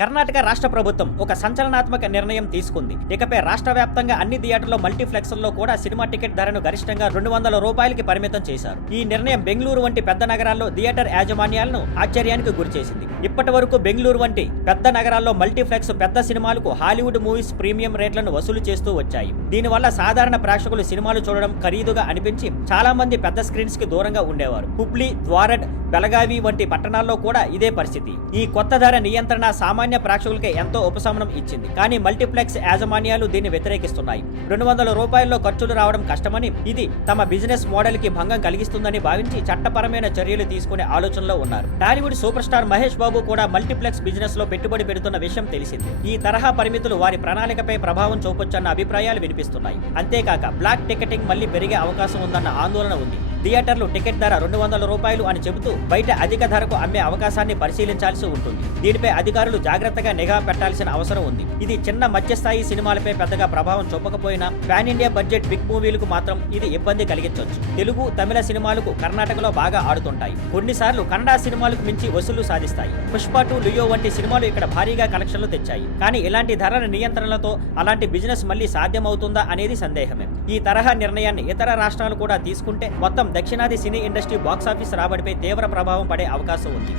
కర్ణాటక రాష్ట్ర ప్రభుత్వం ఒక సంచలనాత్మక నిర్ణయం తీసుకుంది. ఇకపై రాష్ట్ర వ్యాప్తంగా అన్ని థియేటర్లో మల్టీప్లెక్స్ల్లో కూడా సినిమా టికెట్ ధరను గరిష్టంగా ₹200కి పరిమితం చేశారు. ఈ నిర్ణయం బెంగళూరు వంటి పెద్ద నగరాల్లో థియేటర్ యాజమాన్యాలను ఆశ్చర్యానికి గురిచేసింది. ఇప్పటి వరకు బెంగళూరు వంటి పెద్ద నగరాల్లో మల్టీప్లెక్స్ పెద్ద సినిమాలకు హాలీవుడ్ మూవీస్ ప్రీమియం రేట్లను వసూలు చేస్తూ వచ్చాయి. దీనివల్ల సాధారణ ప్రేక్షకులు సినిమాలు చూడడం ఖరీదుగా అనిపించి చాలా మంది పెద్ద స్క్రీన్స్ కి దూరంగా ఉండేవారు. హుబ్లీ, ద్వారడ్, బెళగావి వంటి పట్టణాల్లో కూడా ఇదే పరిస్థితి. ఈ కొత్త ధర నియంత్రణ సామాన్య ప్రేక్షకులకే ఎంతో ఉపశమనం ఇచ్చింది. కానీ మల్టీప్లెక్స్ యాజమాన్యాలు దీన్ని వ్యతిరేకిస్తున్నాయి. ₹200 ఖర్చులు రావడం కష్టమని, ఇది తమ బిజినెస్ మోడల్ కి భంగం కలిగిస్తుందని భావించి చట్టపరమైన చర్యలు తీసుకునే ఆలోచనలో ఉన్నారు. టాలీవుడ్ సూపర్ స్టార్ మహేష్ బాబు కూడా మల్టీప్లెక్స్ బిజినెస్ లో పెట్టుబడి పెడుతున్న విషయం తెలిసింది. ఈ తరహా పరిమితులు వారి ప్రణాళికపై ప్రభావం చూపొచ్చన్న అభిప్రాయాలు వినిపిస్తున్నాయి. అంతేకాక బ్లాక్ టికెటింగ్ మళ్లీ పెరిగే అవకాశం ఉందన్న ఆందోళన ఉంది. థియేటర్లు టికెట్ ధర ₹200 అని చెబుతూ బయట అధిక ధరకు అమ్మే అవకాశాన్ని పరిశీలించాల్సి ఉంటుంది. దీనిపై అధికారులు జాగ్రత్తగా నిఘా పెట్టాల్సిన అవసరం ఉంది. ఇది చిన్న మధ్యస్థాయి సినిమాలపై పెద్దగా ప్రభావం చూపకపోయినా పాన్ ఇండియా బడ్జెట్ బిగ్ మూవీలకు మాత్రం ఇది ఇబ్బంది కలిగించవచ్చు. తెలుగు, తమిళ సినిమాలకు కర్ణాటకలో బాగా ఆడుతుంటాయి. కొన్నిసార్లు కన్నడ సినిమాలకు మించి వసూలు సాధిస్తాయి. పుష్ప 2, లియో వంటి సినిమాలు ఇక్కడ భారీగా కలెక్షన్లు తెచ్చాయి. కానీ ఇలాంటి ధరల నియంత్రణలతో అలాంటి బిజినెస్ మళ్లీ సాధ్యమవుతుందా అనేది సందేహమే. ఈ తరహా నిర్ణయాన్ని ఇతర రాష్ట్రాలు కూడా తీసుకుంటే మొత్తం దక్షిణాది సినీ ఇండస్ట్రీ బాక్సాఫీస్ రాబడిపై తీవ్ర ప్రభావం పడే అవకాశం ఉంది.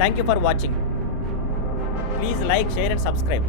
Thank you for watching. Please like, share and subscribe.